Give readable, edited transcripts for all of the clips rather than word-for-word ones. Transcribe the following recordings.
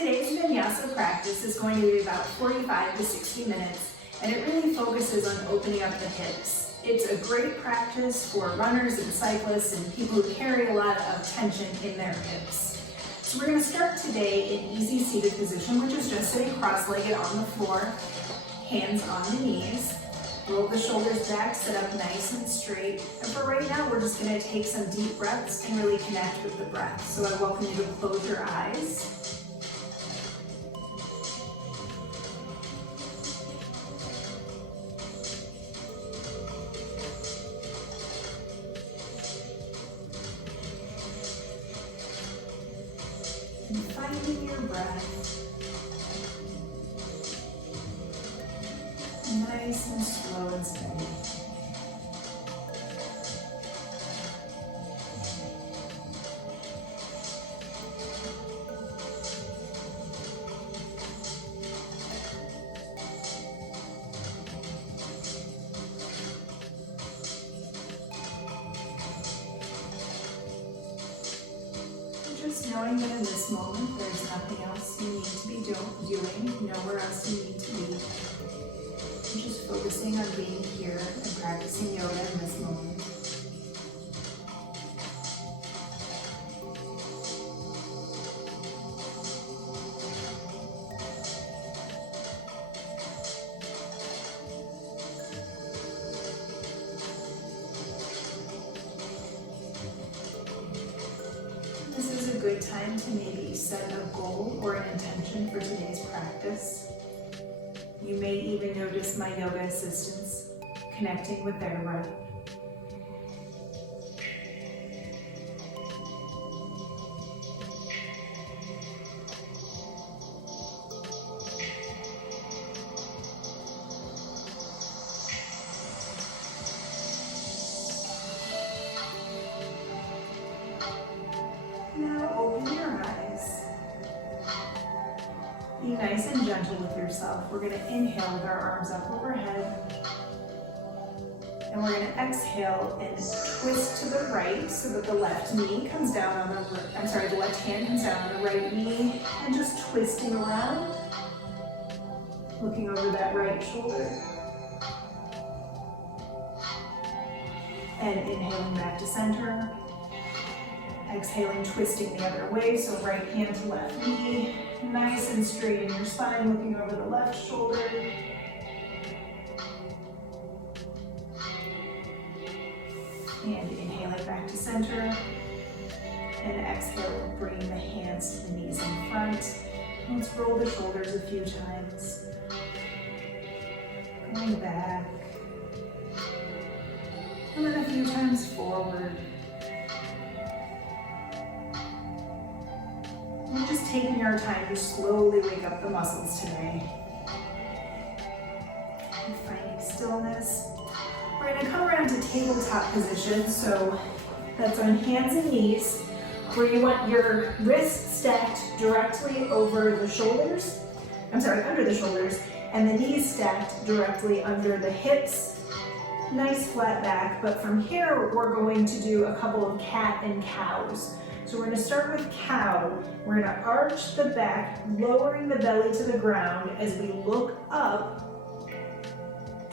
Today's vinyasa practice is going to be about 45 to 60 minutes, and it really focuses on opening up the hips. It's a great practice for runners and cyclists and people who carry a lot of tension in their hips. So we're going to start today in easy seated position, which is just sitting cross-legged on the floor, hands on the knees. Roll the shoulders back, sit up nice and straight. And for right now, we're just going to take some deep breaths and really connect with the breath. So I welcome you to close your eyes. And finding your breath. Nice and slow and steady. Just knowing that in this moment there's nothing else you need to be doing, nowhere else you need to be. Just focusing on being here and practicing yoga in this moment. This is a good time to maybe set a goal or an intention for today's practice. You may even notice my yoga assistants connecting with their breath. Now open your eyes. Be nice and gentle with yourself. We're going to inhale with our arms up overhead. And we're going to exhale and twist to the right so that the left knee comes down on the, the left hand comes down on the right knee. And just twisting around, looking over that right shoulder. And inhaling back to center. Exhaling, twisting the other way, so right hand to left knee, nice and straight in your spine, looking over the left shoulder. And inhaling back to center. And exhale, bringing the hands to the knees in front. Let's roll the shoulders a few times. Going back. And then a few times forward. We're just taking our time to slowly wake up the muscles today. And finding stillness. We're going to come around to tabletop position, so that's on hands and knees, where you want your wrists stacked directly over the shoulders, under the shoulders, and the knees stacked directly under the hips. Nice flat back, but from here we're going to do a couple of cat and cows. So we're going to start with cow. We're going to arch the back, lowering the belly to the ground as we look up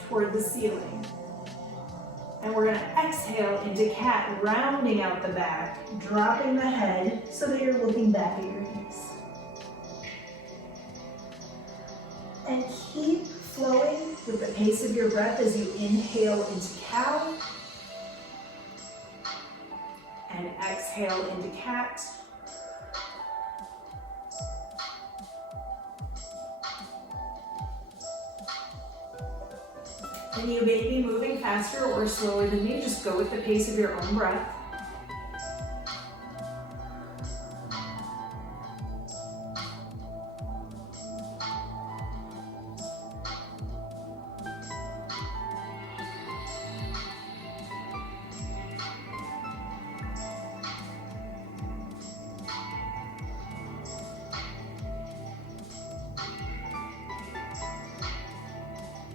toward the ceiling. And we're going to exhale into cat, rounding out the back, dropping the head so that you're looking back at your knees. And keep flowing with the pace of your breath as you inhale into cow. And exhale into cat. And you may be moving faster or slower than me, just go with the pace of your own breath.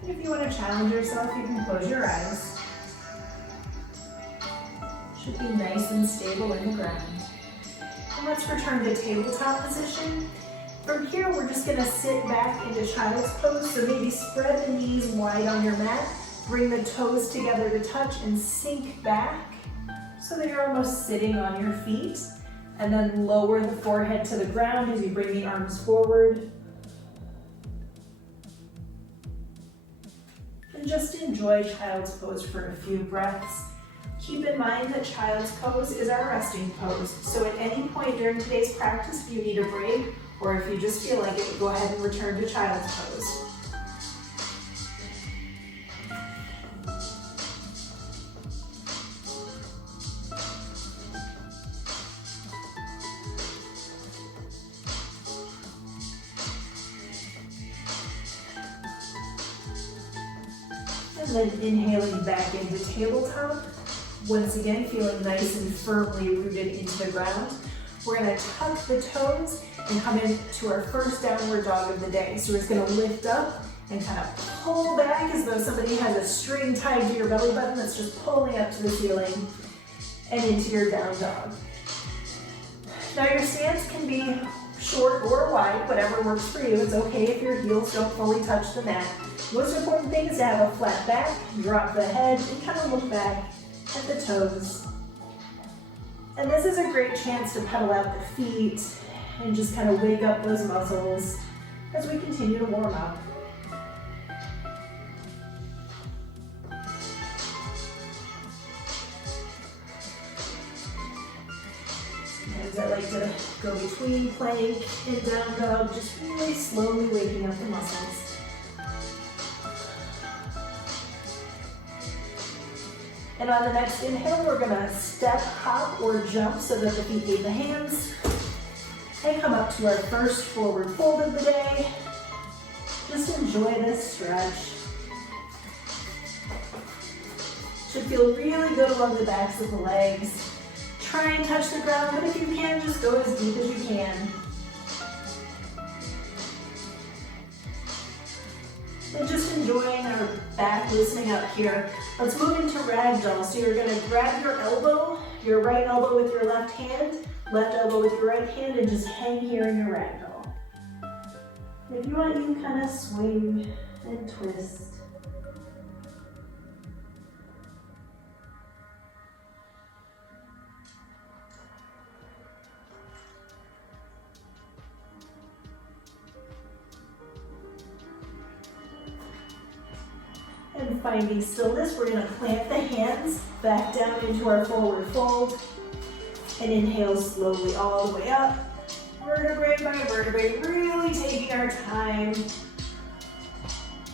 If you want to challenge yourself, you can close your eyes. Should be nice and stable in the ground. And let's return to tabletop position. From here, we're just gonna sit back into child's pose. So maybe spread the knees wide on your mat, bring the toes together to touch and sink back so that you're almost sitting on your feet. And then lower the forehead to the ground as you bring the arms forward. And just enjoy child's pose for a few breaths. Keep in mind that child's pose is our resting pose. So at any point during today's practice, if you need a break, or if you just feel like it, go ahead and return to child's pose. And then inhaling back into tabletop. Once again, feeling nice and firmly rooted into the ground. We're gonna tuck the toes and come into our first downward dog of the day. So we're just gonna lift up and kind of pull back as though somebody has a string tied to your belly button that's just pulling up to the ceiling and into your down dog. Now your stance can be short or wide, whatever works for you. It's okay if your heels don't fully touch the mat. Most important thing is to have a flat back, drop the head, and kind of look back at the toes. And this is a great chance to pedal out the feet and just kind of wake up those muscles as we continue to warm up. Sometimes I like to go between plank and down dog, just really slowly waking up the muscles. And on the next inhale, we're gonna step, hop, or jump so that the feet leave the hands. And come up to our first forward fold of the day. Just enjoy this stretch. Should feel really good along the backs of the legs. Try and touch the ground, but if you can, just go as deep as you can. And just enjoying our back loosening up here. Let's move into ragdoll. So you're gonna grab your elbow, your right elbow with your left hand, left elbow with your right hand, and just hang here in your ragdoll. If you want, you can kind of swing and twist. And finding stillness, we're gonna plant the hands back down into our forward fold and inhale slowly all the way up, vertebrae by vertebrae, really taking our time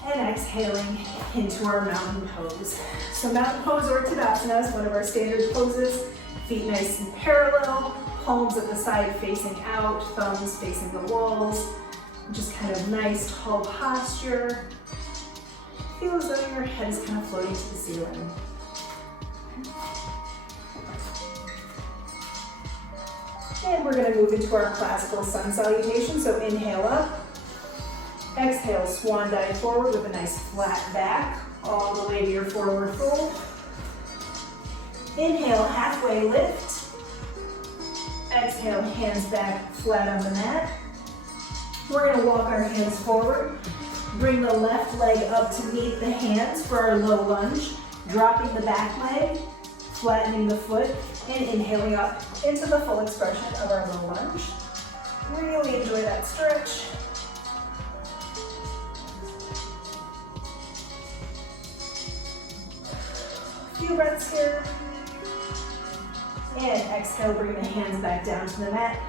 and exhaling into our mountain pose. So mountain pose or Tadasana is one of our standard poses. Feet nice and parallel, palms at the side facing out, thumbs facing the walls. Just kind of nice tall posture. Feel as though your head is kind of floating to the ceiling. And we're gonna move into our classical sun salutation. So inhale up, exhale, swan dive forward with a nice flat back, all the way to your forward fold. Inhale, halfway lift. Exhale, hands back flat on the mat. We're gonna walk our hands forward. Bring the left leg up to meet the hands for our low lunge, dropping the back leg, flattening the foot, and inhaling up into the full expression of our low lunge. Really enjoy that stretch. A few breaths here. And exhale, bring the hands back down to the mat.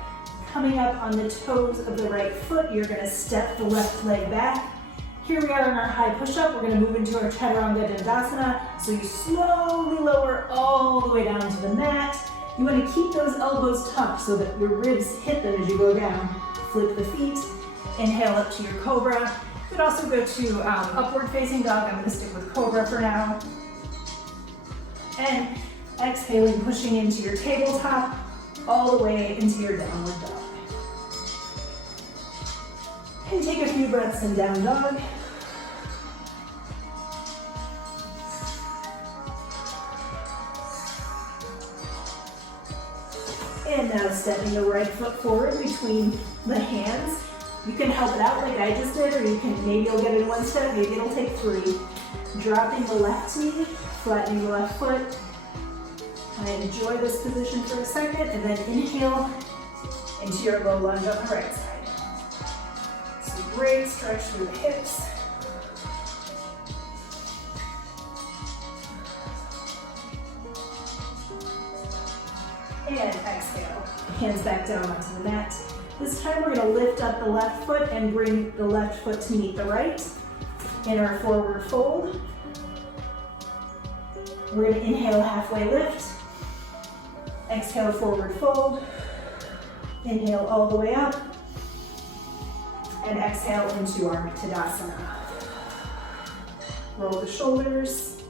Coming up on the toes of the right foot, you're gonna step the left leg back. Here we are in our high push-up. We're gonna move into our Chaturanga Dandasana. So you slowly lower all the way down to the mat. You wanna keep those elbows tucked so that your ribs hit them as you go down. Flip the feet, inhale up to your Cobra. You could also go to upward facing dog. I'm gonna stick with Cobra for now. And exhaling, pushing into your tabletop, all the way into your downward dog. And take a few breaths in down dog. And now stepping the right foot forward between the hands. You can help it out like I just did, or maybe you'll get it in one step, maybe it'll take 3. Dropping the left knee, flattening the left foot. And enjoy this position for a second, and then inhale into your low lunge on the right side. So great stretch through the hips. And exhale, hands back down onto the mat. This time we're going to lift up the left foot and bring the left foot to meet the right in our forward fold. We're going to inhale, halfway lift. Exhale, forward fold. Inhale all the way up. And exhale into our Tadasana. Roll the shoulders.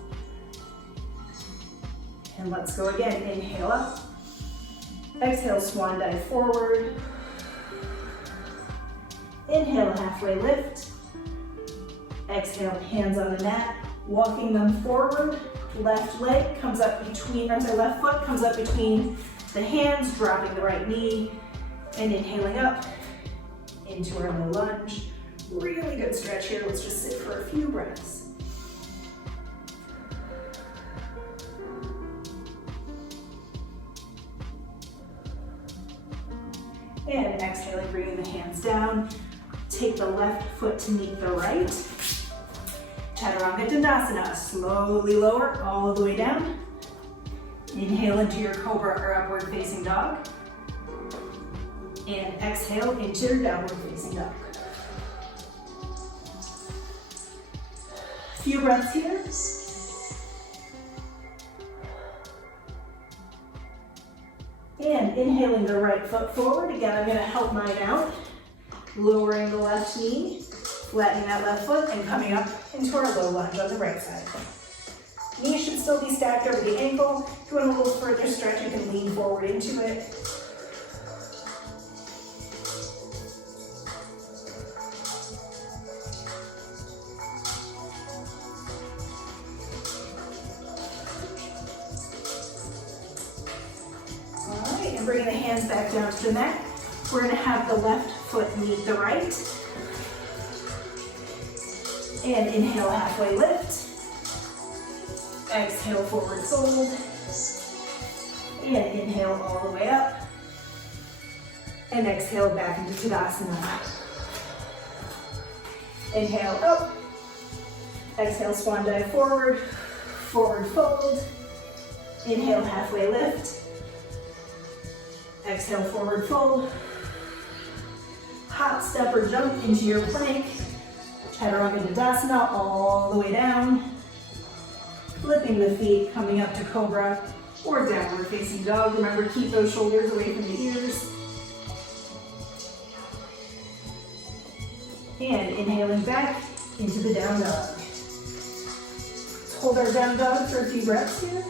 And let's go again. Inhale up. Exhale, swan dive forward. Inhale, halfway lift. Exhale, hands on the mat, walking them forward. Left leg comes up between, left foot comes up between the hands, dropping the right knee, and inhaling up into our low lunge. Really good stretch here. Let's just sit for a few breaths. And exhaling, bringing the hands down. Take the left foot to meet the right. Chaturanga Dandasana. Slowly lower all the way down. Inhale into your cobra or upward facing dog. And exhale into your downward facing dog. Few breaths here. And inhaling the right foot forward. Again, I'm going to help mine out. Lowering the left knee, flattening that left foot, and coming up into our low lunge on the right side. Knees should still be stacked over the ankle. If you want a little further stretch, you can lean forward into it. All right, and bringing the hands back down to the mat. We're going to have the left foot meet the right. And inhale, halfway lift. Exhale, forward fold. And inhale all the way up. And exhale back into Tadasana. Inhale up. Exhale, swan dive forward. Forward fold. Inhale, halfway lift. Exhale, forward fold. Hop, step, or jump into your plank. Chaturanga Dandasana all the way down. Flipping the feet, coming up to cobra or downward facing dog. Remember, keep those shoulders away from the ears. And inhaling back into the down dog. Let's hold our down dog for a few breaths here.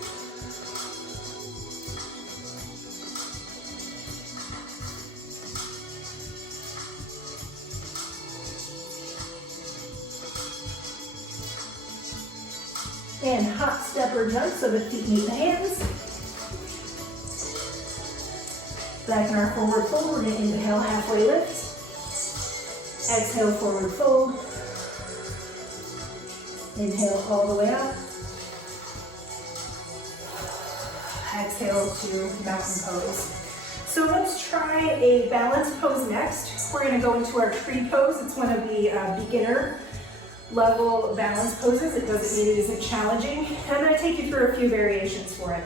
And hop, step, or jump so the feet meet the hands. Back in our forward fold, we're going to inhale, halfway lift. Exhale, forward fold. Inhale all the way up. Exhale to mountain pose. So let's try a balance pose next. We're going to go into our tree pose. It's one of the beginner level balance poses. It doesn't mean it isn't challenging. And I'm going to take you through a few variations for it.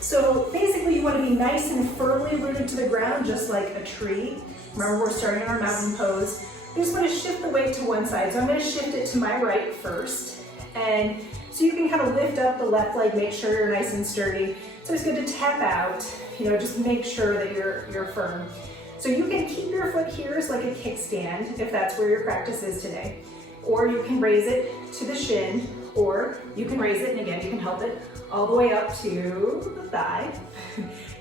So basically you want to be nice and firmly rooted to the ground, just like a tree. Remember, we're starting our mountain pose. You just want to shift the weight to one side. So I'm going to shift it to my right first. And so you can kind of lift up the left leg, make sure you're nice and sturdy. So it's good to tap out, just make sure that you're firm. So you can keep your foot here as like a kickstand if that's where your practice is today. Or you can raise it to the shin, or you can raise it, and again, you can help it all the way up to the thigh.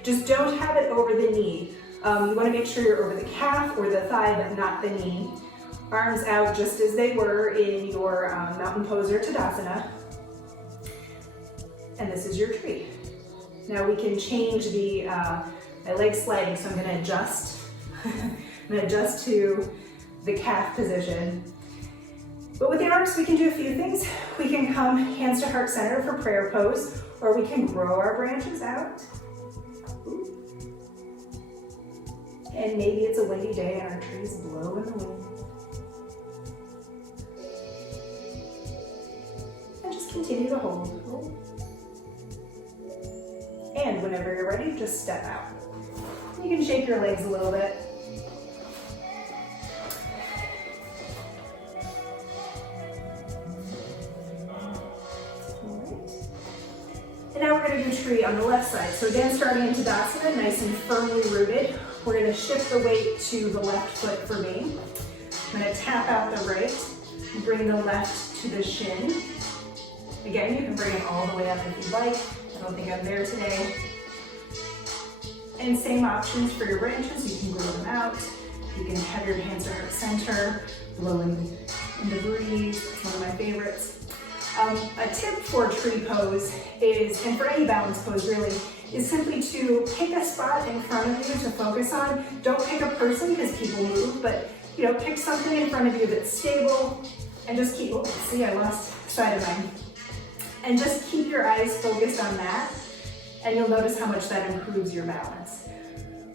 Just don't have it over the knee. You want to make sure you're over the calf or the thigh, but not the knee. Arms out just as they were in your mountain pose or Tadasana. And this is your tree. Now we can change my leg sliding, so I'm going to adjust. I'm going to adjust to the calf position. But with the arms, we can do a few things. We can come hands to heart center for prayer pose, or we can grow our branches out. And maybe it's a windy day and our trees blow in the wind. And just continue to hold. And whenever you're ready, just step out. You can shake your legs a little bit. And now we're going to do tree on the left side. So again, starting in Tadasana, nice and firmly rooted. We're going to shift the weight to the left foot for me. I'm going to tap out the right, bring the left to the shin. Again, you can bring it all the way up if you'd like. I don't think I'm there today. And same options for your branches. You can grow them out. You can have your hands to heart center, blowing in the breeze. It's one of my favorites. A tip for tree pose is, and for any balance pose really, is simply to pick a spot in front of you to focus on. Don't pick a person because people move, but pick something in front of you that's stable and just keep, oh, see, I lost sight of mine. And just keep your eyes focused on that and you'll notice how much that improves your balance.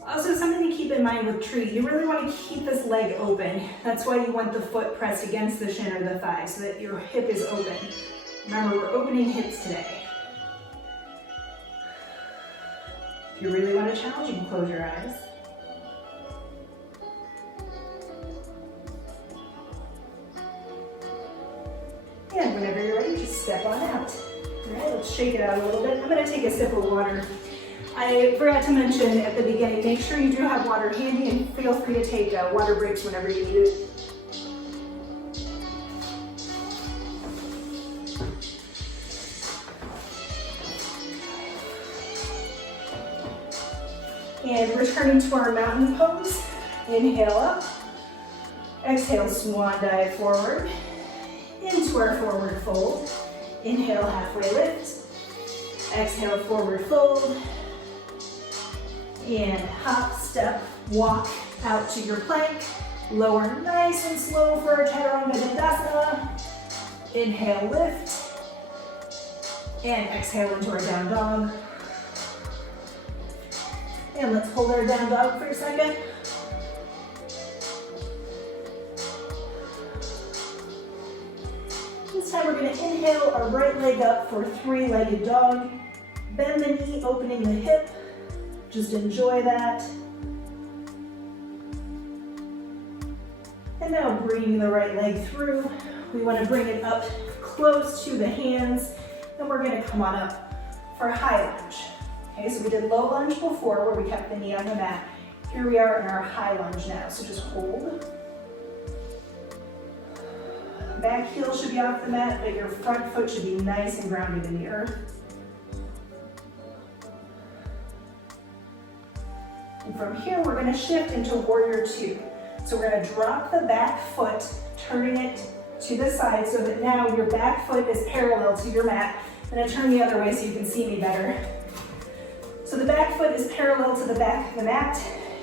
Also, something to keep in mind with tree, you really want to keep this leg open. That's why you want the foot pressed against the shin or the thigh so that your hip is open. Remember, we're opening hips today. If you really want to challenge, you can close your eyes. And whenever you're ready, just step on out. All right, let's shake it out a little bit. I'm going to take a sip of water. I forgot to mention at the beginning, make sure you do have water handy and feel free to take water breaks whenever you need it. And returning to our mountain pose, inhale up, exhale, swan dive forward, into our forward fold, inhale, halfway lift, exhale, forward fold, and hop, step, walk out to your plank, lower nice and slow for our Chaturanga Dandasana, inhale, lift, and exhale into our down dog. And let's hold our down dog for a second. This time we're going to inhale our right leg up for three-legged dog. Bend the knee, opening the hip. Just enjoy that. And now bringing the right leg through. We want to bring it up close to the hands. And we're going to come on up for a high lunge. Okay, so we did low lunge before where we kept the knee on the mat. Here we are in our high lunge now, so just hold. Back heel should be off the mat, but your front foot should be nice and grounded in the earth. And from here, we're going to shift into warrior two. So we're going to drop the back foot, turning it to the side so that now your back foot is parallel to your mat. I'm going to turn the other way so you can see me better. So the back foot is parallel to the back of the mat.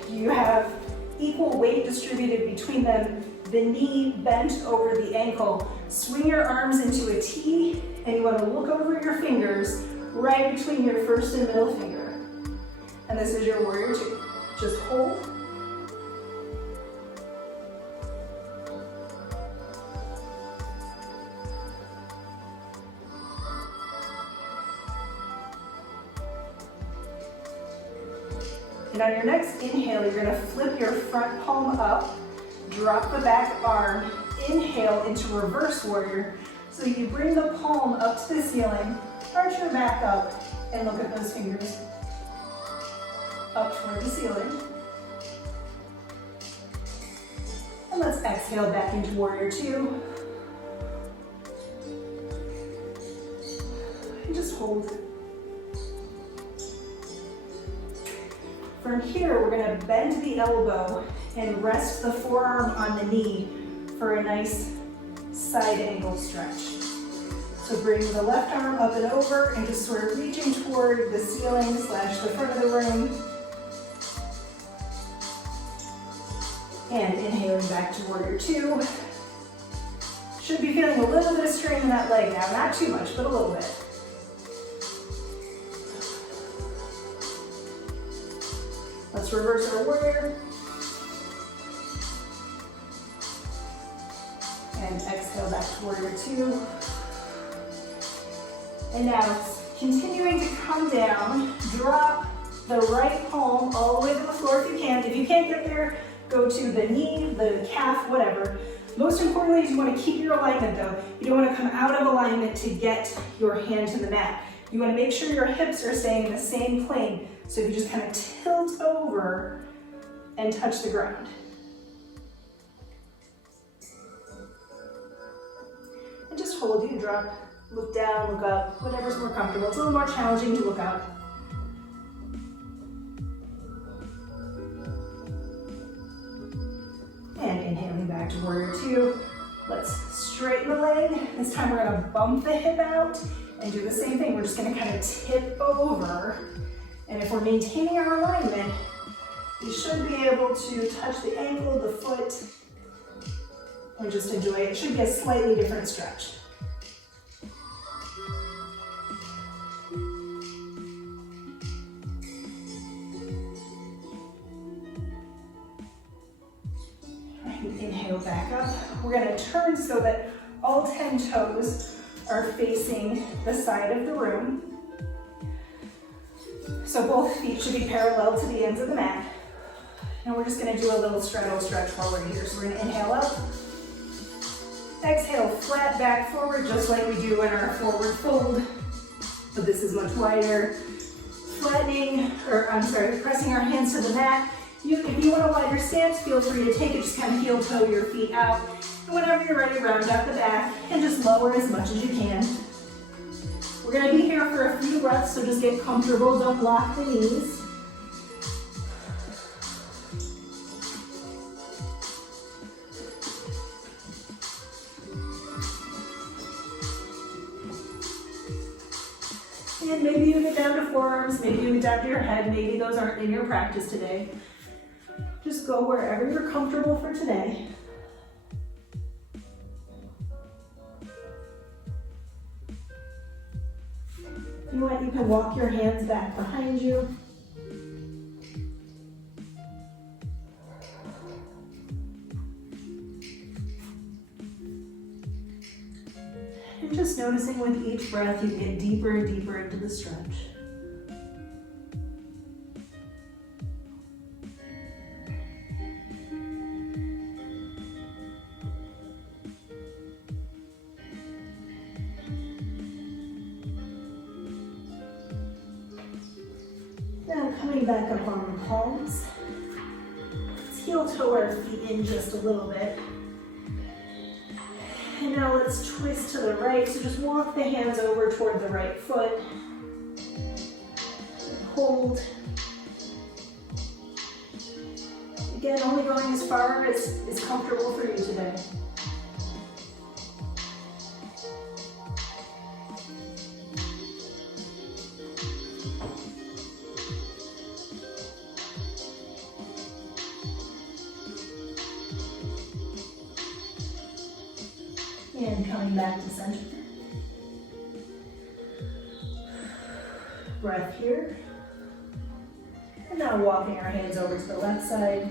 You have equal weight distributed between them, the knee bent over the ankle. Swing your arms into a T, and you want to look over your fingers right between your first and middle finger. And this is your warrior two. Just hold. And on your next inhale, you're going to flip your front palm up, drop the back arm, inhale into reverse warrior. So you bring the palm up to the ceiling, arch your back up, and look at those fingers up toward the ceiling. And let's exhale back into warrior two. And just hold. From here, we're going to bend the elbow and rest the forearm on the knee for a nice side angle stretch. So bring the left arm up and over and just sort of reaching toward the ceiling / the front of the room. And inhaling back to warrior two. Should be feeling a little bit of strain in that leg now, not too much, but a little bit. Let's reverse our warrior. And exhale back to warrior two. And now continuing to come down, drop the right palm all the way to the floor if you can. If you can't get there, go to the knee, the calf, whatever. Most importantly is you want to keep your alignment though. You don't want to come out of alignment to get your hand to the mat. You want to make sure your hips are staying in the same plane. So if you just kind of tilt over and touch the ground. And just hold, you drop, look down, look up, whatever's more comfortable. It's a little more challenging to look up. And inhaling back to warrior two. Let's straighten the leg. This time we're gonna bump the hip out and do the same thing. We're just gonna kind of tip over. And if we're maintaining our alignment, you should be able to touch the ankle, the foot, and just enjoy it. It should be a slightly different stretch. Inhale back up. We're going to turn so that all 10 toes are facing the side of the room. So both feet should be parallel to the ends of the mat. And we're just going to do a little straddle stretch forward here. So we're going to inhale up. Exhale, flat back forward, just like we do in our forward fold. But this is much wider. Flattening, pressing our hands to the mat. If you want a wider stance, feel free to take it, just kind of heel toe your feet out. And whenever you're ready, round out the back and just lower as much as you can. We're gonna be here for a few breaths, so just get comfortable, don't lock the knees. And maybe you get down to forearms, maybe you get down to your head, maybe those aren't in your practice today. Just go wherever you're comfortable for today. If you want, you can walk your hands back behind you. And just noticing with each breath, you get deeper and deeper into the stretch. Now coming back up on the palms. Let's heel toe our feet in just a little bit. And now let's twist to the right. So just walk the hands over toward the right foot. Hold. Again, only going as far as is comfortable for you today. And coming back to center. Breath here. And now walking our hands over to the left side.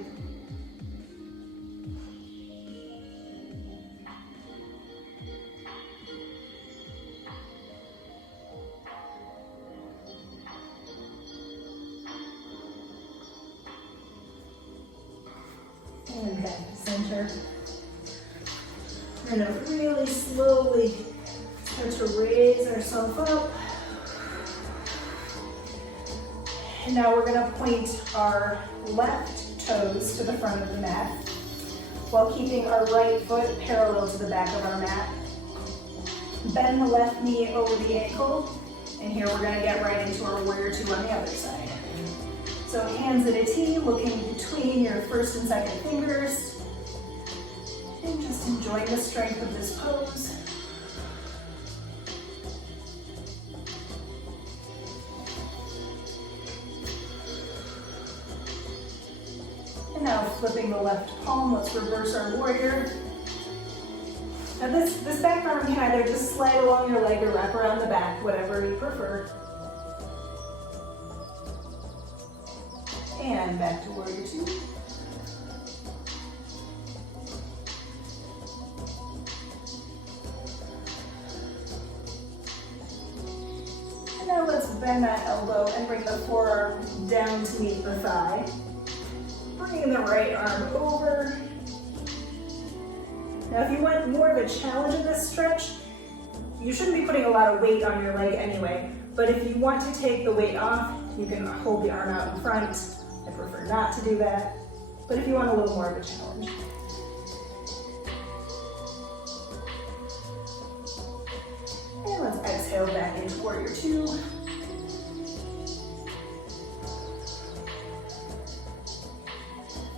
And back to center. We're going to really slowly start to raise ourselves up. And now we're going to point our left toes to the front of the mat while keeping our right foot parallel to the back of our mat. Bend the left knee over the ankle. And here we're going to get right into our warrior two on the other side. So hands at a T, looking between your first and second fingers. And just enjoy the strength of this pose. And now flipping dropping the left palm. Let's reverse our warrior. Now this back arm can either just slide along your leg or wrap around the back, whatever you prefer. And back to warrior two. And now let's bend that elbow and bring the forearm down to meet the thigh. Bringing the right arm over. Now if you want more of a challenge in this stretch, you shouldn't be putting a lot of weight on your leg anyway, but if you want to take the weight off, you can hold the arm out in front. I prefer not to do that, but if you want a little more of a challenge. And let's exhale back into warrior two.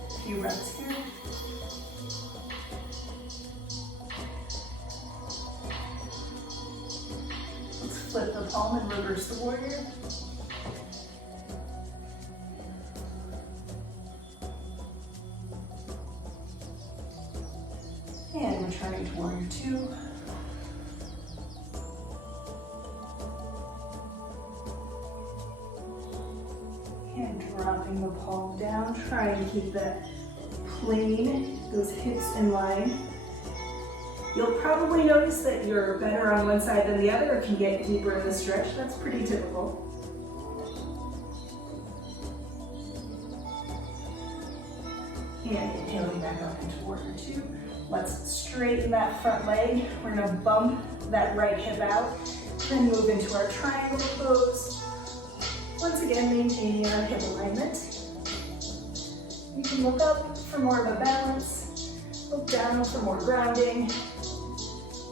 A few reps here. Flip the palm and reverse the warrior. And returning to warrior two. And dropping the palm down, trying to keep that plane, those hips in line. You'll probably notice that you're better on one side than the other or can get deeper in the stretch. That's pretty typical. And inhaling back up into warrior two. Let's straighten that front leg. We're gonna bump that right hip out, then move into our triangle pose. Once again, maintaining our hip alignment. You can look up for more of a balance, look down for more grounding.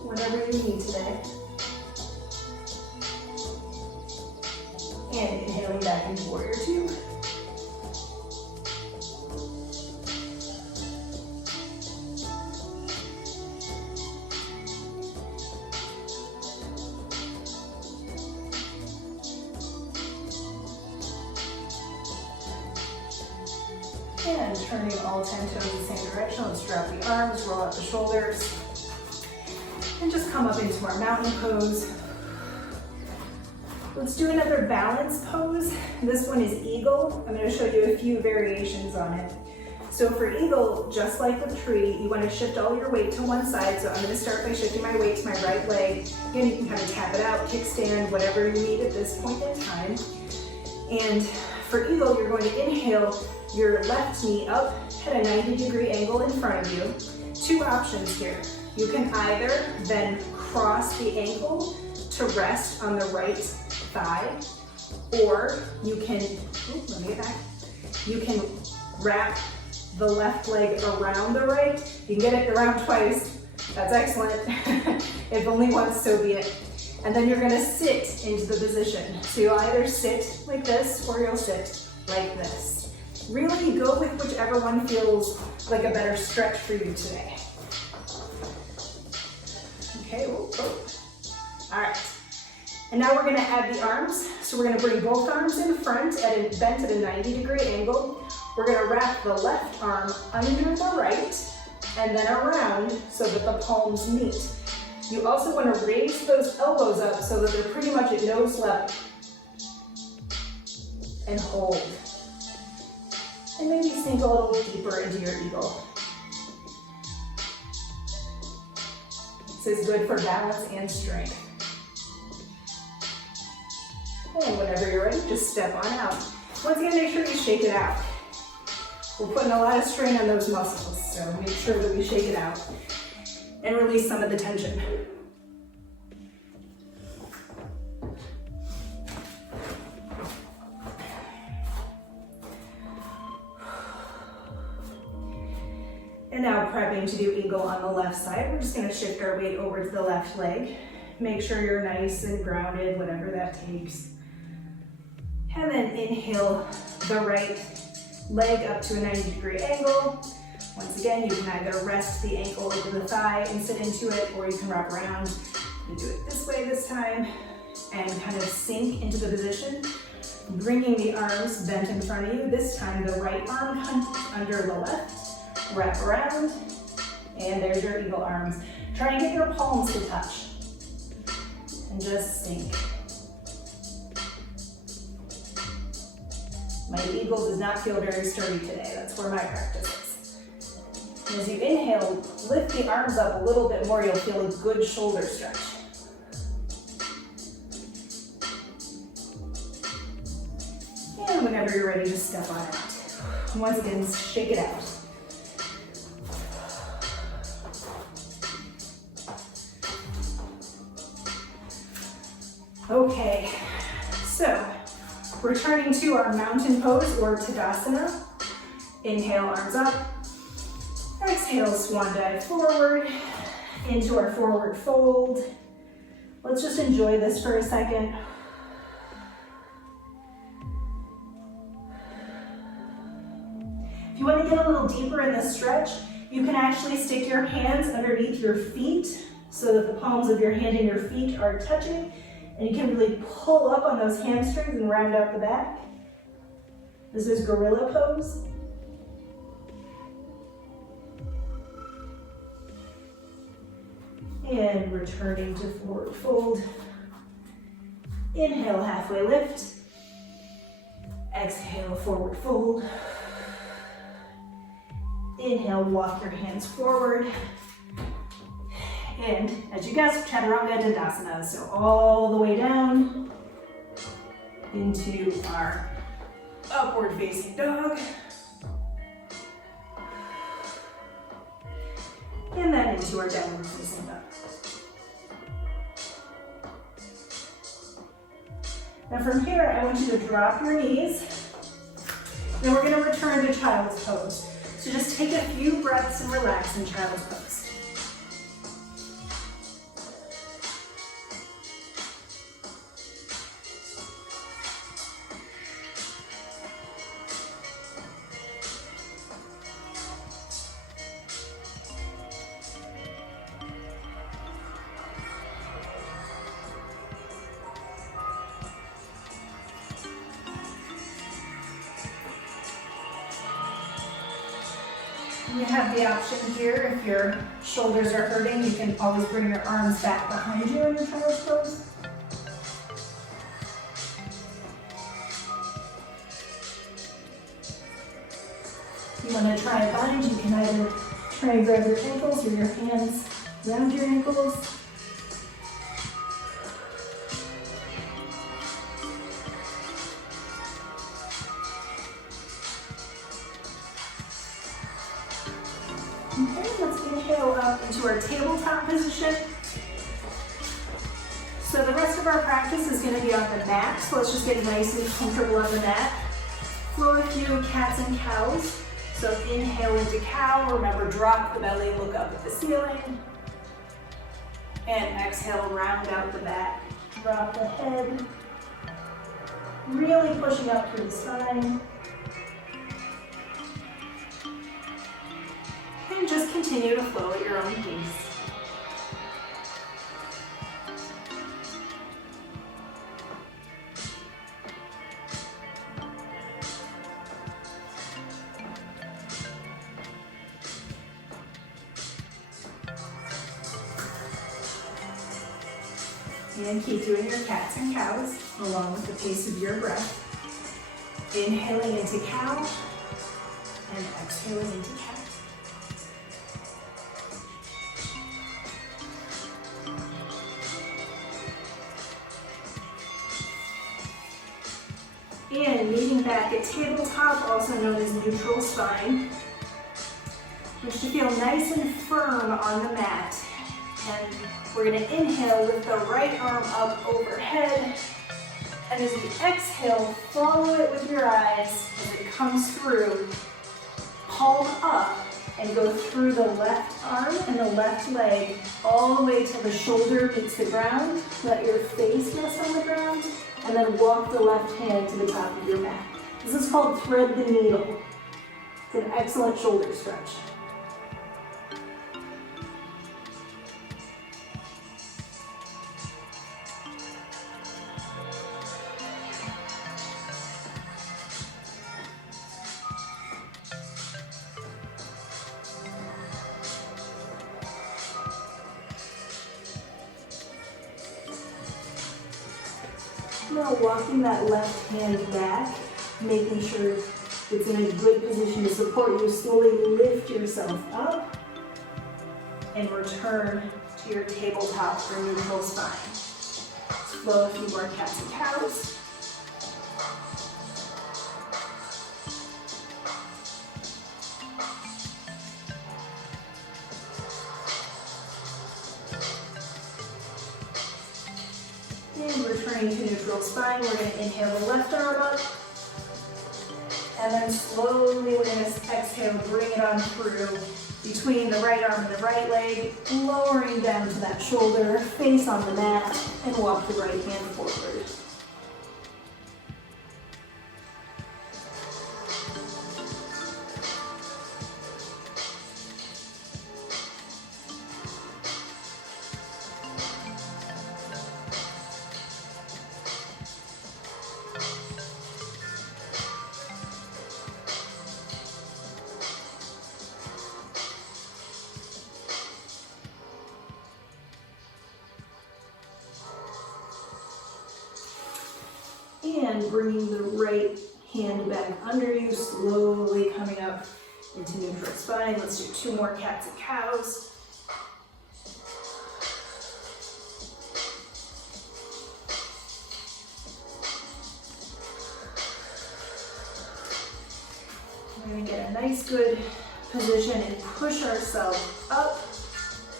Whatever you need today. And inhaling back into warrior two. And turning all 10 toes the same direction. Let's drop the arms, roll up the shoulders. And just come up into our mountain pose. Let's do another balance pose. This one is eagle. I'm going to show you a few variations on it. So for eagle, just like with tree, you want to shift all your weight to one side. So I'm going to start by shifting my weight to my right leg. Again, you can kind of tap it out, kickstand, whatever you need at this point in time. And for eagle, you're going to inhale your left knee up at a 90-degree angle in front of you. Two options here. You can either then cross the ankle to rest on the right thigh, or you can, let me get back. You can wrap the left leg around the right. You can get it around twice. That's excellent. If only once, so be it. And then you're gonna sit into the position. So you'll either sit like this, or you'll sit like this. Really go with whichever one feels like a better stretch for you today. Okay, whoa. All right. And now we're gonna add the arms. So we're gonna bring both arms in front bent at a 90-degree angle. We're gonna wrap the left arm under the right and then around so that the palms meet. You also wanna raise those elbows up so that they're pretty much at nose level. And hold. And maybe sink a little deeper into your eagle. This is good for balance and strength. And whenever you're ready, just step on out. Once again, make sure you shake it out. We're putting a lot of strain on those muscles, so make sure that we shake it out and release some of the tension. And now prepping to do eagle on the left side. We're just gonna shift our weight over to the left leg. Make sure you're nice and grounded, whatever that takes. And then inhale the right leg up to a 90-degree angle. Once again, you can either rest the ankle over the thigh and sit into it, or you can wrap around. You do it this way this time, and kind of sink into the position, bringing the arms bent in front of you. This time, the right arm comes under the left. wrap around, and there's your eagle arms. Try and get your palms to touch, and just sink. My eagle does not feel very sturdy today. That's where my practice is. And as you inhale, lift the arms up a little bit more. You'll feel a good shoulder stretch. And whenever you're ready, just step on out. Once again, shake it out. Okay, so returning to our mountain pose or Tadasana. Inhale, arms up. Exhale, swan dive forward into our forward fold. Let's just enjoy this for a second. If you want to get a little deeper in the stretch, you can actually stick your hands underneath your feet so that the palms of your hand and your feet are touching, and you can really pull up on those hamstrings and round out the back. This is gorilla pose. And returning to forward fold. Inhale, halfway lift. Exhale, forward fold. Inhale, walk your hands forward. And as you guessed, Chaturanga Dandasana. So all the way down into our upward facing dog. And then into our downward facing dog. Now from here, I want you to drop your knees. Then we're gonna return to child's pose. So just take a few breaths and relax in child's pose. You have the option here, if your shoulders are hurting, you can always bring your arms back behind you in your child's pose. If you want to try a bind, you can either try and grab your ankles or your hands around your ankles. Okay, let's inhale up into our tabletop position. So the rest of our practice is going to be on the mat, so let's just get nice and comfortable on the mat. Flow a few cats and cows. So inhale into cow, remember drop the belly, look up at the ceiling. And exhale, round out the back, drop the head. Really pushing up through the spine. And just continue to flow at your own pace. And keep doing your cats and cows along with the pace of your breath. Inhaling into cow and exhaling into cat. And meeting back at tabletop, also known as neutral spine. Just to feel nice and firm on the mat. And we're going to inhale, lift the right arm up overhead. And as you exhale, follow it with your eyes as it comes through. Palm up and go through the left arm and the left leg all the way till the shoulder meets the ground. Let your face rest on the ground. And then walk the left hand to the top of your mat. This is called thread the needle. It's an excellent shoulder stretch. Now walking that left hand back, making sure it's in a good position to support you. Slowly lift yourself up and return to your tabletop or neutral spine. Let's flow a few more cats and cows. And returning to neutral spine, we're going to inhale the left arm up. And then slowly we're going to exhale, bring it on through between the right arm and the right leg, lowering down to that shoulder, face on the mat, and walk the right hand forward. And bringing the right hand back under you, slowly coming up into neutral spine. Let's do 2 more cats and cows. We're going to get a nice good position and push ourselves up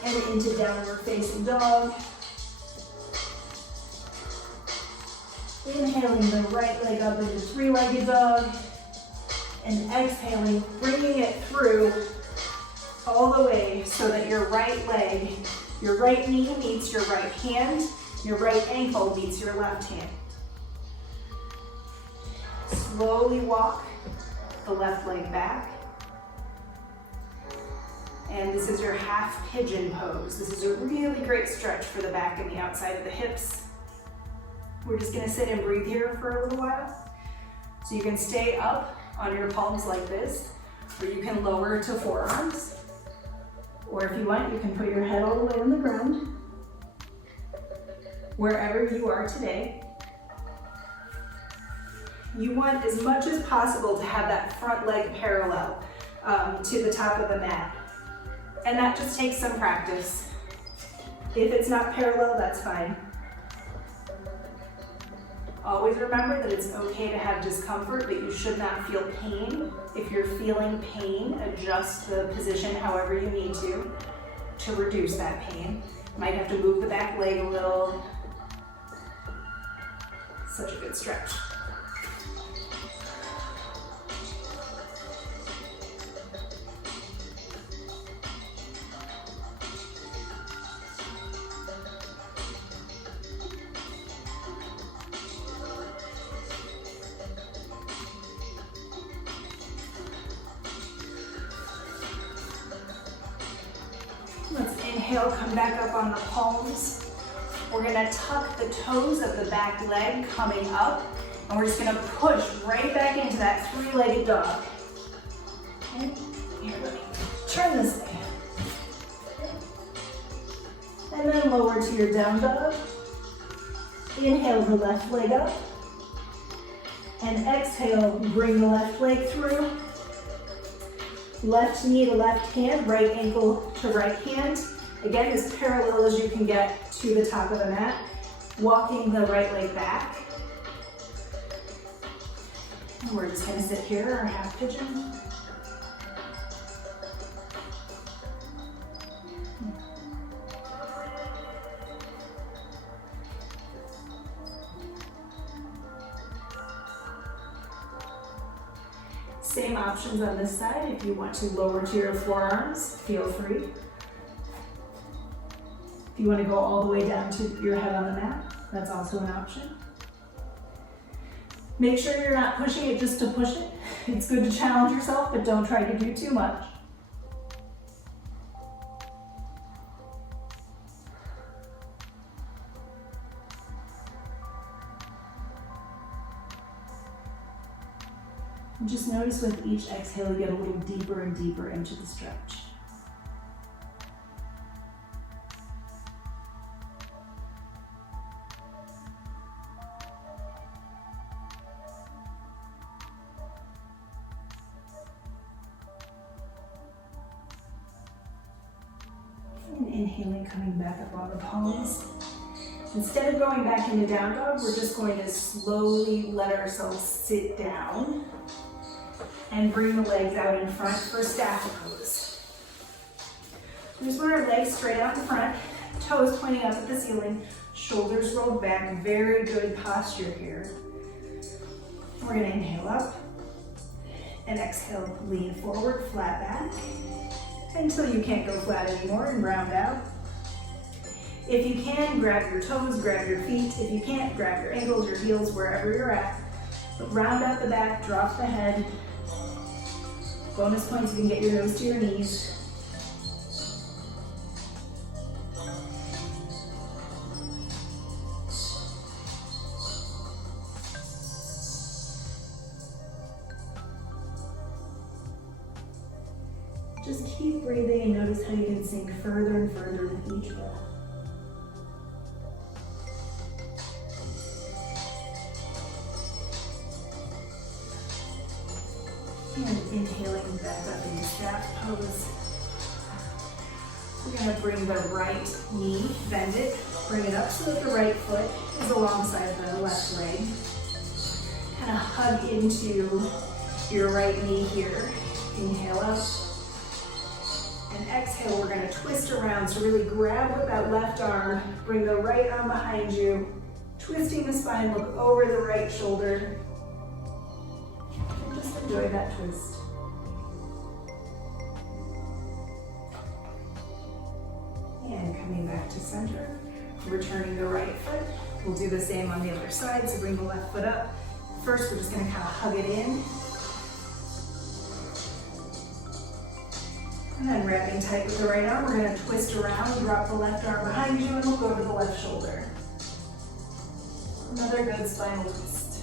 and into downward facing dog. Inhaling the right leg up into 3-legged dog, and exhaling, bringing it through all the way so that your right leg, your right knee meets your right hand, your right ankle meets your left hand. Slowly walk the left leg back. And this is your half pigeon pose. This is a really great stretch for the back and the outside of the hips. We're just gonna sit and breathe here for a little while. So you can stay up on your palms like this, or you can lower to forearms. Or if you want, you can put your head all the way on the ground. Wherever you are today. You want as much as possible to have that front leg parallel to the top of the mat. And that just takes some practice. If it's not parallel, that's fine. Always remember that it's okay to have discomfort, but you should not feel pain. If you're feeling pain, adjust the position however you need to reduce that pain. You might have to move the back leg a little. Such a good stretch. Let's inhale, come back up on the palms. We're gonna tuck the toes of the back leg coming up, and we're just gonna push right back into that 3-legged dog. Okay, here, let me turn this way. And then lower to your down dog. Inhale the left leg up. And exhale, bring the left leg through. Left knee to left hand, right ankle to right hand. Again, as parallel as you can get to the top of the mat. Walking the right leg back. And we're just gonna sit here, our half pigeon. Same options on this side. If you want to lower to your forearms, feel free. If you want to go all the way down to your head on the mat, that's also an option. Make sure you're not pushing it just to push it. It's good to challenge yourself, but don't try to do too much. And just notice with each exhale, you get a little deeper and deeper into the stretch. inhaling, coming back up on the palms. Instead of going back into down dog, we're just going to slowly let ourselves sit down and bring the legs out in front for staff pose. We just want our legs straight out in front, toes pointing up at the ceiling, shoulders rolled back, very good posture here. We're gonna inhale up and exhale, lean forward, flat back, until you can't go flat anymore and round out. If you can, grab your toes, grab your feet. If you can't, grab your ankles, your heels, wherever you're at. But round out the back, drop the head. Bonus points if you can get your nose to your knees. Just keep breathing and notice how you can sink further and further with each breath. And inhaling back up into staff pose. We're going to bring the right knee, bend it, bring it up so that the right foot is alongside the left leg. Kind of hug into your right knee here. Inhale up. And exhale, we're going to twist around. So really grab with that left arm, bring the right arm behind you, twisting the spine, look over the right shoulder. And just enjoy that twist. And coming back to center, returning the right foot. We'll do the same on the other side, so bring the left foot up. First, we're just going to kind of hug it in. And then wrapping tight with the right arm, we're going to twist around, drop the left arm behind you, and look over the left shoulder. Another good spinal twist.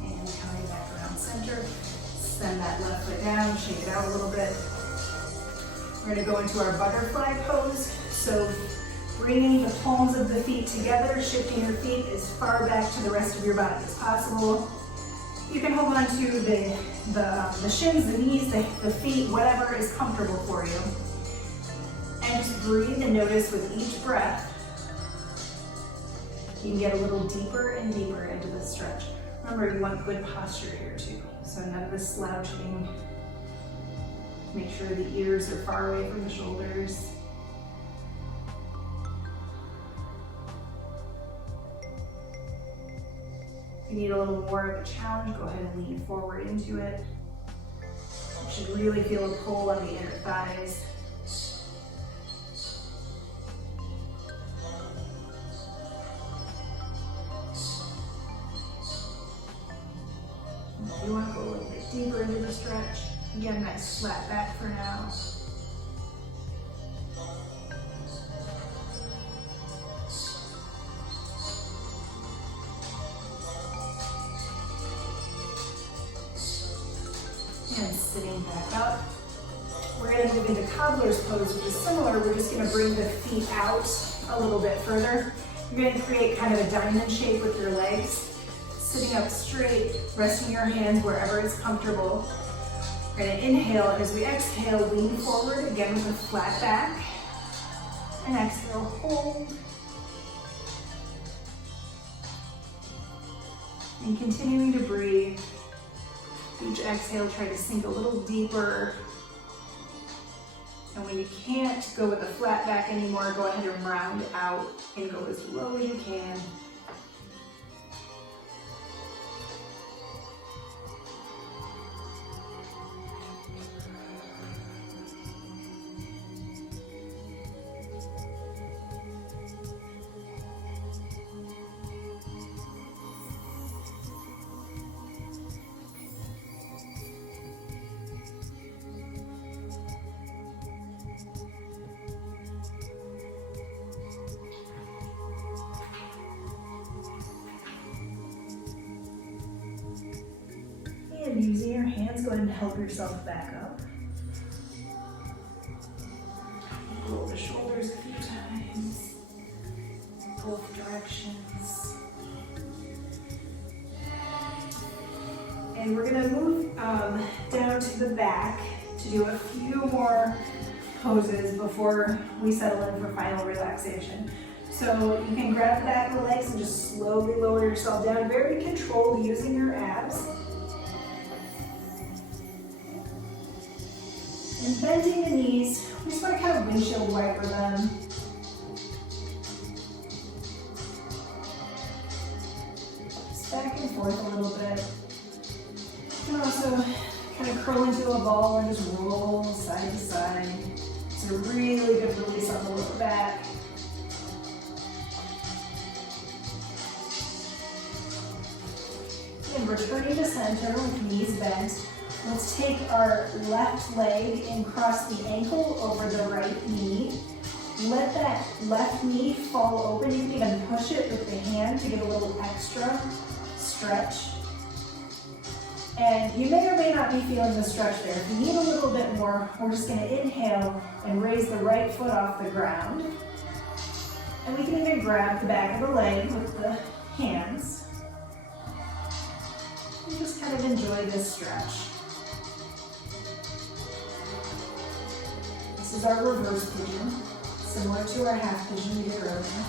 And coming back around center, send that left foot down, shake it out a little bit. We're going to go into our butterfly pose. So bringing the palms of the feet together, shifting your feet as far back to the rest of your body as possible. You can hold on to the shins, the knees, the feet, whatever is comfortable for you. And just breathe and notice with each breath, you can get a little deeper and deeper into the stretch. Remember, you want good posture here too. So none of the slouching. Make sure the ears are far away from the shoulders. If you need a little more of a challenge, go ahead and lean forward into it. You should really feel a pull on the inner thighs. If you want to go a little bit deeper into the stretch, again, nice flat back for now. And sitting back up. We're going to move into cobbler's pose, which is similar. We're just going to bring the feet out a little bit further. You're going to create kind of a diamond shape with your legs. Sitting up straight, resting your hands wherever it's comfortable. We're going to inhale, and as we exhale, lean forward again with a flat back. And exhale, hold. And continuing to breathe. Each exhale, try to sink a little deeper. And when you can't go with a flat back anymore, go ahead and round out and go as low as you can. And using your hands, go ahead and help yourself back up. Roll the shoulders a few times, both directions. And we're gonna move down to the back to do a few more poses before we settle in for final relaxation. So you can grab the back of the legs and just slowly lower yourself down, very controlled using your abs. And bending the knees, we just want to kind of windshield wiper them. Just back and forth a little bit. You can also kind of curl into a ball and just roll side to side. It's a really good release on the lower back. And returning to center with knees bent. Let's take our left leg and cross the ankle over the right knee. Let that left knee fall open. You can even push it with the hand to get a little extra stretch. And you may or may not be feeling the stretch there. If you need a little bit more, we're just going to inhale and raise the right foot off the ground. And we can even grab the back of the leg with the hands. And just kind of enjoy this stretch. This is our reverse pigeon, similar to our half pigeon we did earlier.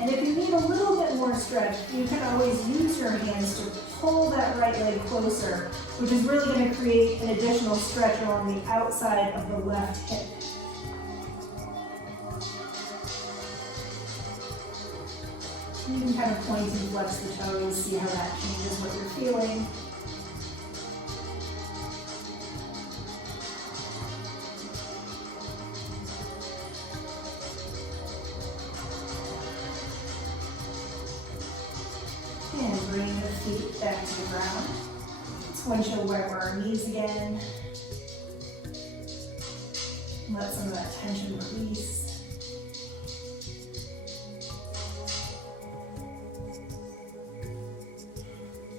And if you need a little bit more stretch, you can always use your hands to pull that right leg closer, which is really going to create an additional stretch along the outside of the left hip. You can kind of point and flex the toes, see how that changes what you're feeling. And bring the feet back to the ground. Let's windshield wiper our knees again. Let some of that tension release.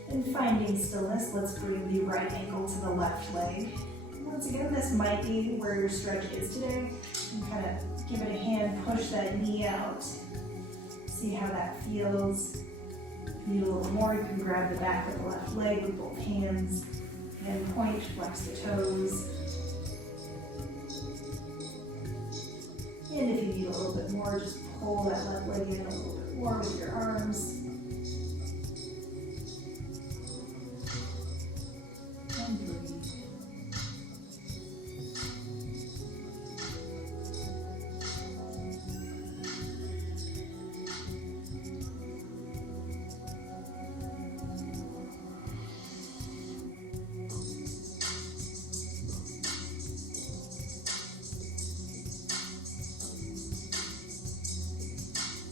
And finding stillness, let's bring the right ankle to the left leg. Once again, this might be where your stretch is today. And kind of give it a hand, push that knee out. See how that feels. Need a little more, you can grab the back of the left leg with both hands and point, flex the toes. And if you need a little bit more, just pull that left leg in a little bit more with your arms. And breathe.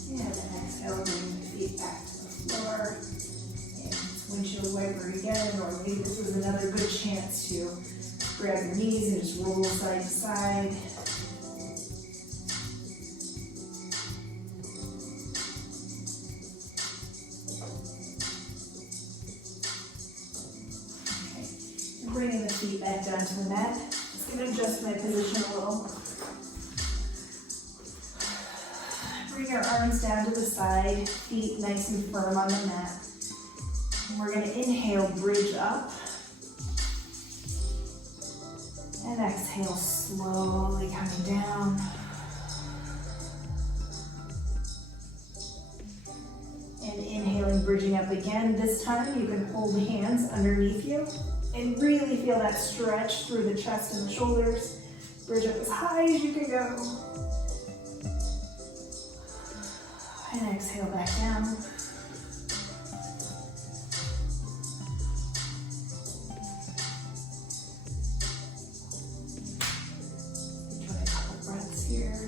Exhale, bring the feet back to the floor. And windshield wiper again, or maybe this is another good chance to grab your knees and just roll side to side. Okay, and bringing the feet back down to the mat. Just going to adjust my position a little. Bring your arms down to the side, feet nice and firm on the mat. And we're going to inhale, bridge up. And exhale, slowly coming down. And inhaling, bridging up again. This time you can hold the hands underneath you and really feel that stretch through the chest and the shoulders. Bridge up as high as you can go. And exhale back down. Enjoy a couple breaths here.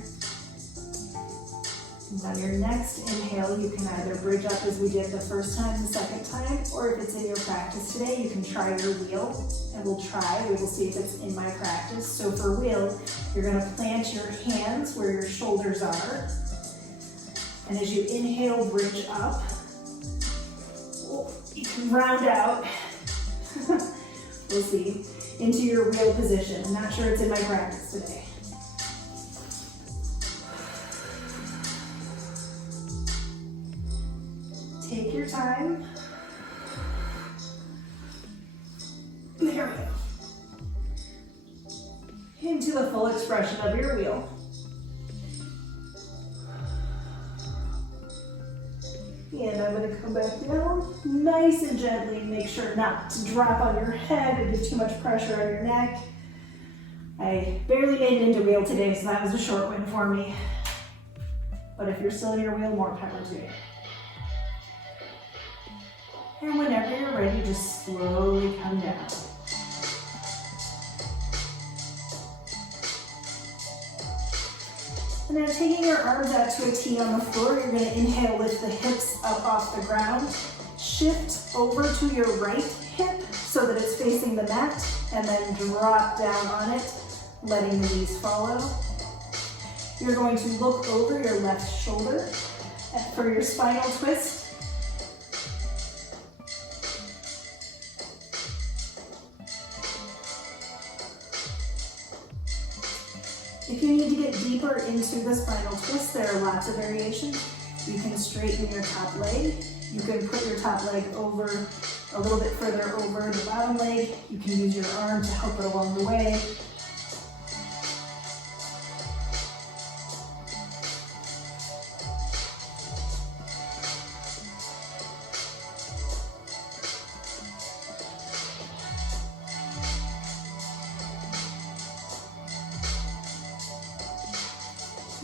And on your next inhale, you can either bridge up as we did the first time, the second time, or if it's in your practice today, you can try your wheel. And we'll try, we will see if it's in my practice. So for wheel, you're going to plant your hands where your shoulders are. And as you inhale, bridge up. You can round out, we'll see, into your wheel position. I'm not sure it's in my practice today. Take your time. into the full expression of your wheel. And I'm going to come back down nice and gently. Make sure not to drop on your head or get too much pressure on your neck. I barely made it into wheel today, so that was a short win for me. But if you're still in your wheel, more power to you. And whenever you're ready, just slowly come down. And then taking your arms out to a T on the floor, you're going to inhale, lift the hips up off the ground. Shift over to your right hip so that it's facing the mat, and then drop down on it, letting the knees follow. You're going to look over your left shoulder for your spinal twist. If you need to get deeper into the spinal twist, there are lots of variations. You can straighten your top leg. You can put your top leg over, a little bit further over the bottom leg. You can use your arm to help it along the way.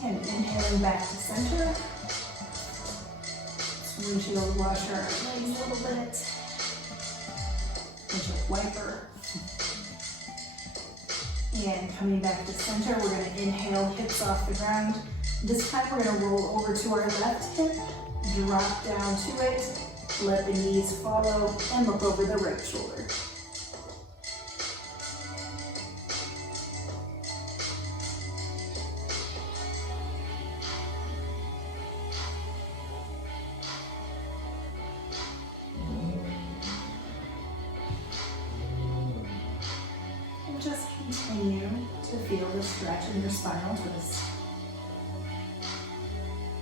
And inhaling back to center. Windshield washer our legs a little bit. Windshield wiper. And coming back to center, we're going to inhale, hips off the ground. This time we're going to roll over to our left hip, drop down to it, let the knees follow, and look over the right shoulder. Just continue to feel the stretch in your spinal twist.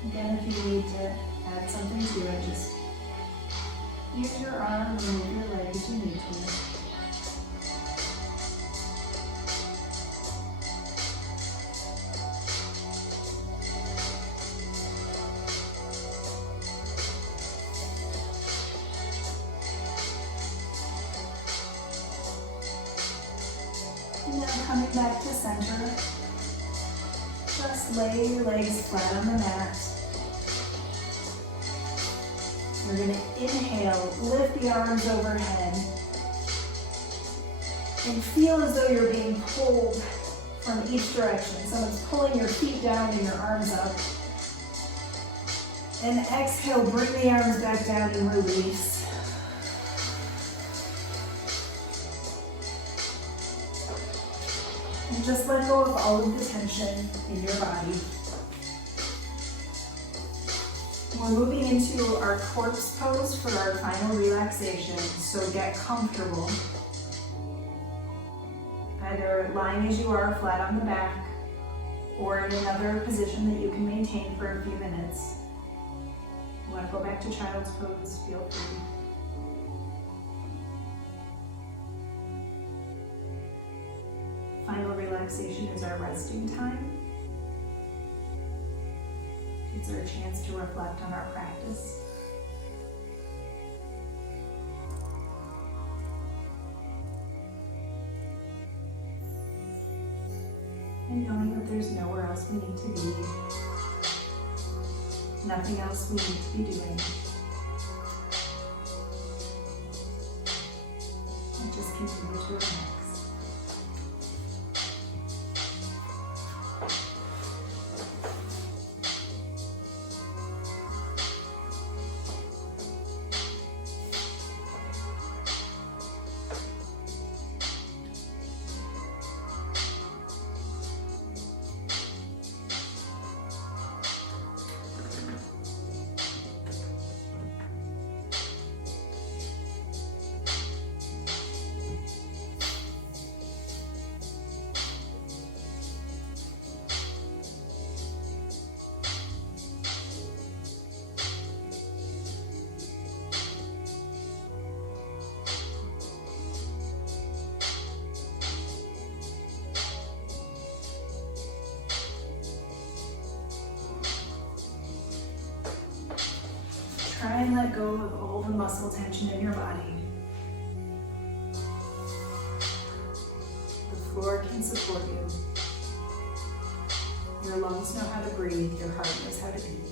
Again, if you need to add something to it, just use your arm and move your leg as you need to. And now coming back to center, just lay your legs flat on the mat. You're going to inhale, lift the arms overhead, and feel as though you're being pulled from each direction. Someone's pulling your feet down and your arms up. And exhale, bring the arms back down and release. And just let go of all of the tension in your body. We're moving into our corpse pose for our final relaxation, so get comfortable. Either lying as you are, flat on the back, or in another position that you can maintain for a few minutes. You want to go back to child's pose, feel free. Final relaxation is our resting time. It's our chance to reflect on our practice. And knowing that there's nowhere else we need to be. Nothing else we need to be doing. And just continue to relax. try and let go of all the muscle tension in your body. The floor can support you. Your lungs know how to breathe, your heart knows how to beat.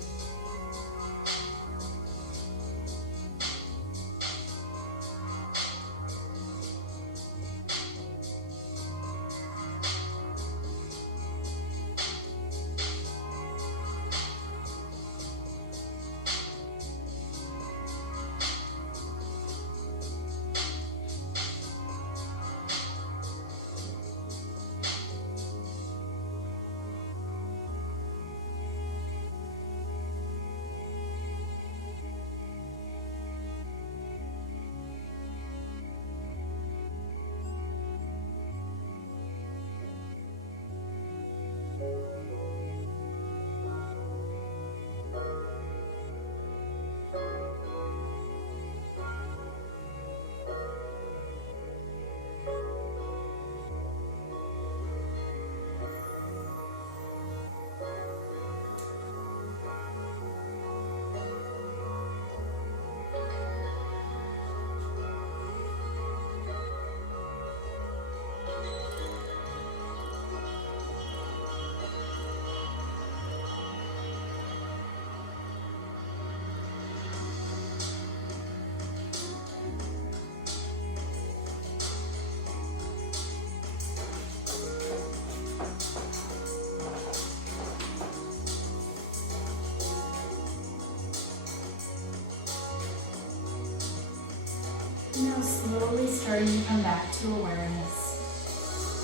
Now slowly starting to come back to awareness.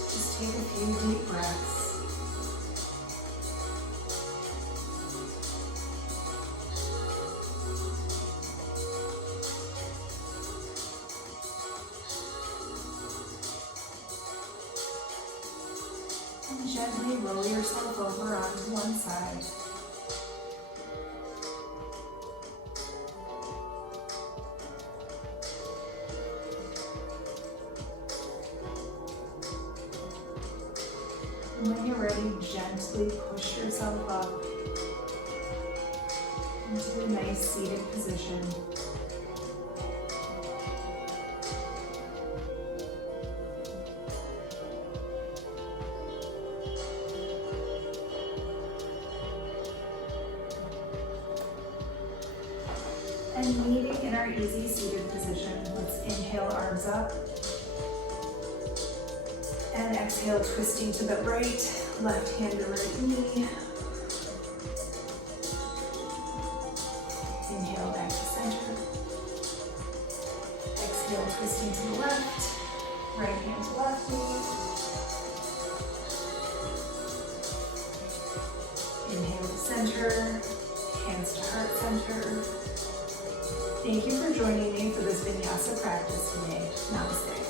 Just take a few deep breaths. And gently roll yourself over onto one side. And when you're ready, gently push yourself up into a nice seated position. And meeting in our easy seated position, let's inhale, arms up. And exhale, twisting to the right, left hand to right knee. Inhale, back to center. Exhale, twisting to the left, right hand to left knee. Inhale to center, hands to heart center. Thank you for joining me for this vinyasa practice today. Namaste.